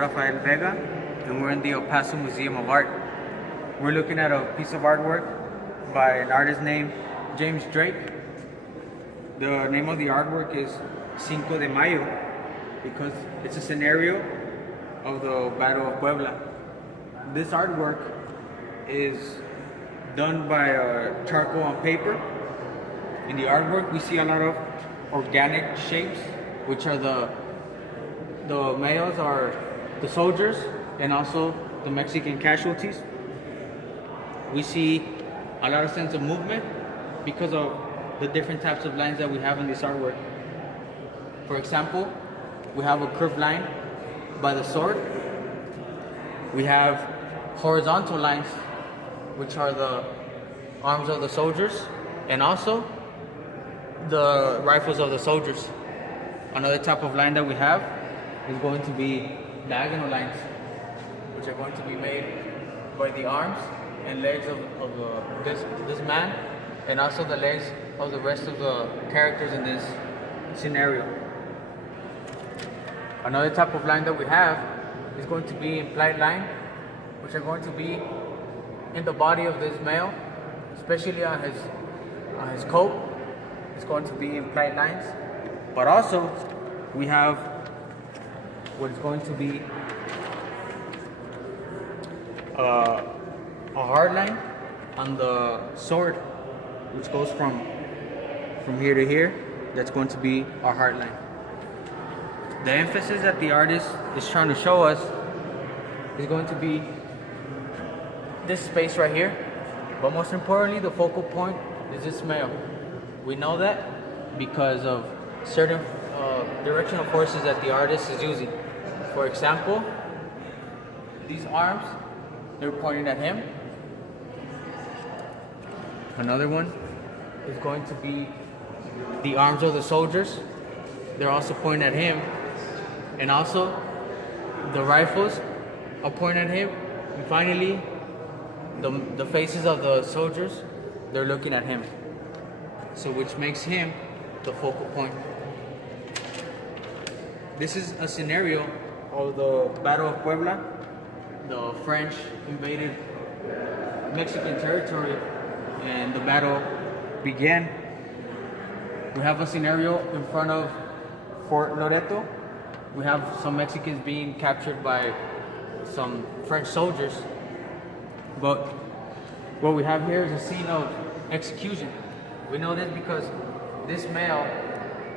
Rafael Vega, and we're in the El Paso Museum of Art. We're looking at a piece of artwork by an artist named James Drake. The name of the artwork is Cinco de Mayo because it's a scenario of the Battle of Puebla. This artwork is done by charcoal on paper. In the artwork, we see a lot of organic shapes, which are the mayos are the soldiers and also the Mexican casualties. We see a lot of sense of movement because of the different types of lines that we have in this artwork. For example, we have a curved line by the sword. We have horizontal lines, which are the arms of the soldiers, and also the rifles of the soldiers. Another type of line that we have is going to be diagonal lines, which are going to be made by the arms and legs of this man, and also the legs of the rest of the characters in this scenario. Another type of line that we have is going to be implied line, which are going to be in the body of this male, especially on his coat. It's going to be implied lines, but also we have what is going to be a hard line on the sword, which goes from here to here. That's going to be a hard line. The emphasis that the artist is trying to show us is going to be this space right here, but most importantly, the focal point is this male. We know that because of certain directional forces that the artist is using. For example, these arms, they're pointing at him. Another one is going to be the arms of the soldiers. They're also pointing at him. And also, the rifles are pointing at him. And finally, the faces of the soldiers, they're looking at him. So which makes him the focal point. This is a scenario of the Battle of Puebla. The French invaded Mexican territory and the battle began. We have a scenario in front of Fort Loreto. We have some Mexicans being captured by some French soldiers. But what we have here is a scene of execution. We know this because this male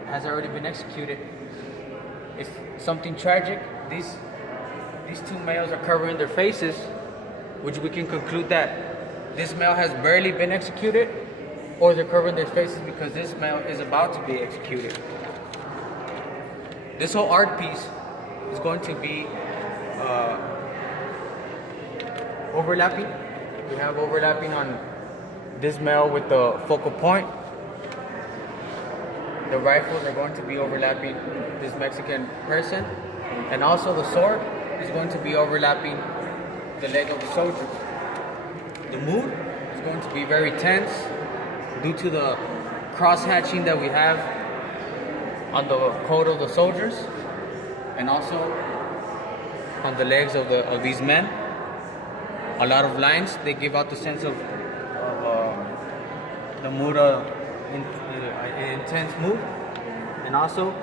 has already been executed. It's something tragic. These two males are covering their faces, which we can conclude that this male has barely been executed, or they're covering their faces because this male is about to be executed. This whole art piece is going to be overlapping. We have overlapping on this male with the focal point. The rifles are going to be overlapping this Mexican person, and also the sword is going to be overlapping the leg of the soldier. The mood is going to be very tense due to the cross-hatching that we have on the coat of the soldiers, and also on the legs of these men. A lot of lines, they give out the sense of the mood of intense mood. And also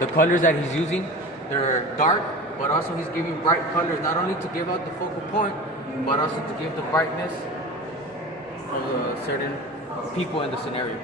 the colors that he's using, they're dark, but also he's giving bright colors, not only to give out the focal point, but also to give the brightness of certain people in the scenario.